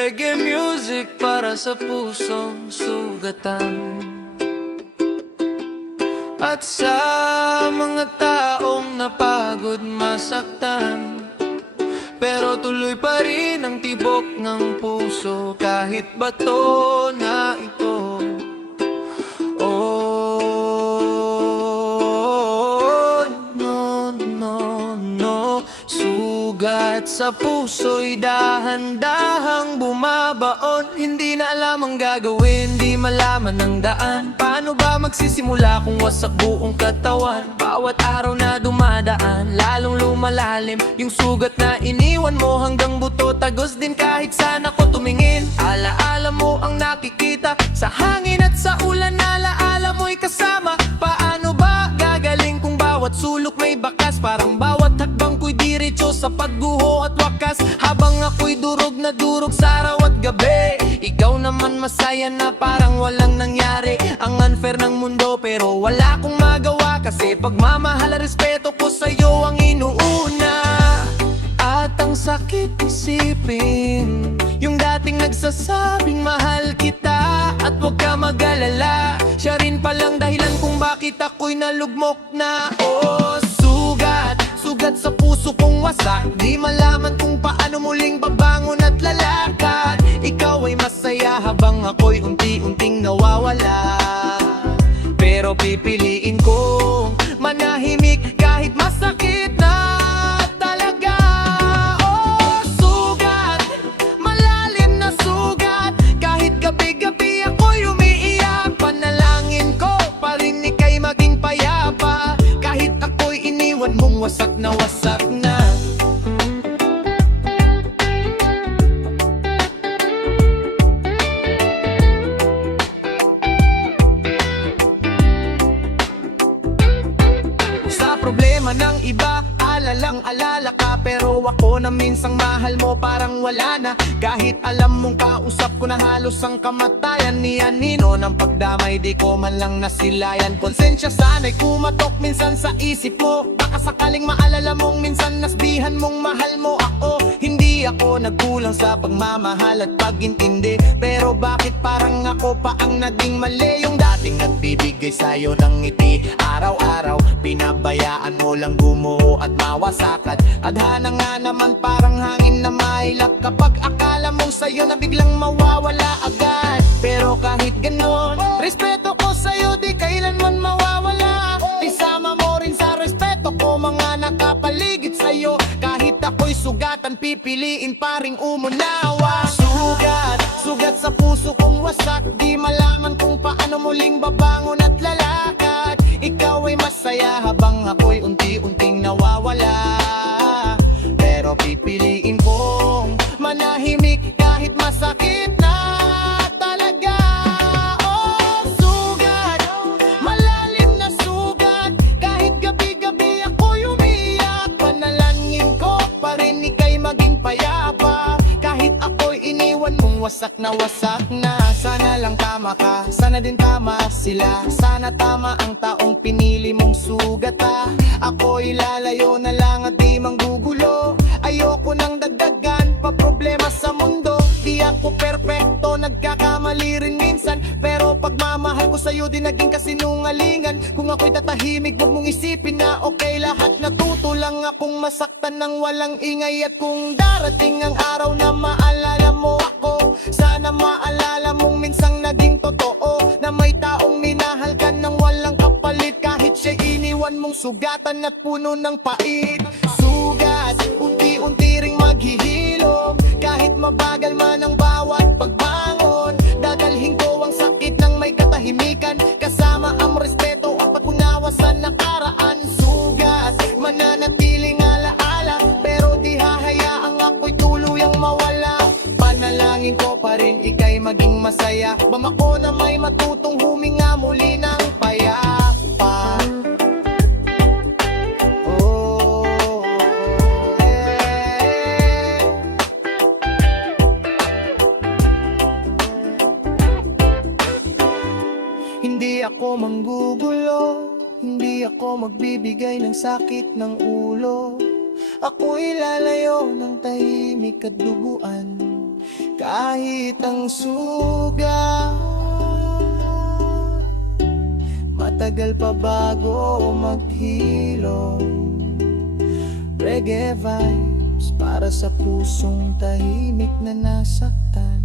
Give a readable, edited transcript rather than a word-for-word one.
Reggae music para sa pusong sugatan. At sa mga taong napagod masaktan, pero tuloy pa rin ang tibok ng puso kahit bato na ito. Oh, no, no, no. Sugat sa puso'y dahan-dahang bumabaon. Hindi na alam ang gagawin, di malaman ang daan. Paano ba magsisimula kung wasak buong katawan? Bawat araw na dumadaan, lalong lumalalim yung sugat na iniwan mo. Hanggang buto tagos din kahit saan ako tumingin. Alaala mo ang nakikita sa hangin at sa ulan. Alaala mo'y kasama. Paano ba gagaling kung bawat sulok may bakas? Parang bawat hakbang ko'y diretso sa pagguho at wakas. Habang ako'y durog na durog sa araw at gabi, ikaw naman masaya na parang walang nangyari. Ang unfair ng mundo pero wala akong magawa, kasi pagmamahal at respeto ko sa'yo ang inuuna. At ang sakit isipin, yung dating nagsasabing mahal kita at huwag ka mag-alala, siya rin palang dahilan kung bakit ako'y nalugmok na. Oh, sugat, sugat sa puso kong wasak. Di malaman kung paano muling babangon at lalakad. Ikaw ay masaya habang ako'y unti-unting nawawala. Pero pipiliin kong manahimik kahit masakit na talaga. Oh, sugat, malalim na sugat. Kahit gabi-gabi ako'y umiiyak, panalangin ko pa rin ika'y maging payapa. Kahit ako'y iniwan mong wasak na wasak na. Problema ng iba, alalang alala ka, pero ako na minsang mahal mo parang wala na. Kahit alam mong kausap ko na halos ang kamatayan. Ni anino ng pagdamay, di ko man lang nasilayan. Konsensya sana'y kumatok minsan sa isip mo. Baka sakaling maalala mong minsan nasbihan mong mahal mo ako. Hindi ako nagkulang sa pagmamahal at pag-intindi, pero bakit parang ako pa ang naging mali? Yung dating nagbibigay sa'yo ng ngiti araw-araw, pinabayaan mo lang gumuho at mawasakat. Adhana nga naman parang hangin na mailap, kapag akala mong sa'yo na biglang mawawala agad. Pero kahit ganon, respeto ko sa'yo di kailanman mawawala. Isama mo rin sa respeto ko mga nakapaligid sa'yo. Kahit ako'y sugatan, pipiliin pa ring umunawa. Sugat, sugat sa puso kong wasak. Di malaman kung paano muling babangon at lalakad. Ikaw ay masaya habang ako'y unti-unting nawawala. Pero pipiliin kong manahimik kahit masakit na talaga. Oh, sugat, malalim na sugat. Kahit gabi-gabi ako'y umiiyak, panalangin ko pa rin ika'y maging payapa. Kahit ako'y iniwan mong wasak na wasak na. Sana lang tama ka, sana din tama sila. Sana tama ang taong pinili mong sugata. Ako'y lalayo na lang at di manggugulo. Ayoko nang dagdagan pa problema sa mundo. Di ako perpekto, nagkakamali rin minsan, pero pagmamahal ko sa'yo di naging kasinungalingan. Kung ako'y tatahimik, huwag mong isipin na okay lahat. Natuto lang akong masaktan ng walang ingay. At kung darating ang araw na maalala mo ako, sana maalala mong minsang naging totoo, na may taong minahal ka ng walang kapalit. Kahit siya'y iniwan mong sugatan at puno ng pait. Sugat, unti-unti ring maghihilom. Kahit mabagal man ang bawat pagbangon, dadalhin ko ang sakit ng may katahimikan, kasama ang respeto at pag-unawa sa nakaraan. Sugat, mananatiling alaala, pero di hahayaang ako'y tuluyang mawala. Panalangin ko pa rin ika'y maging masaya, bamako na may matutong huminga muli ng payapa. Hindi ako manggugulo, hindi ako magbibigay ng sakit ng ulo. Ako'y lalayo ng tahimik at duguan. Kahit ang sugat matagal pa bago maghilom. Reggae vibes para sa pusong tahimik na nasaktan.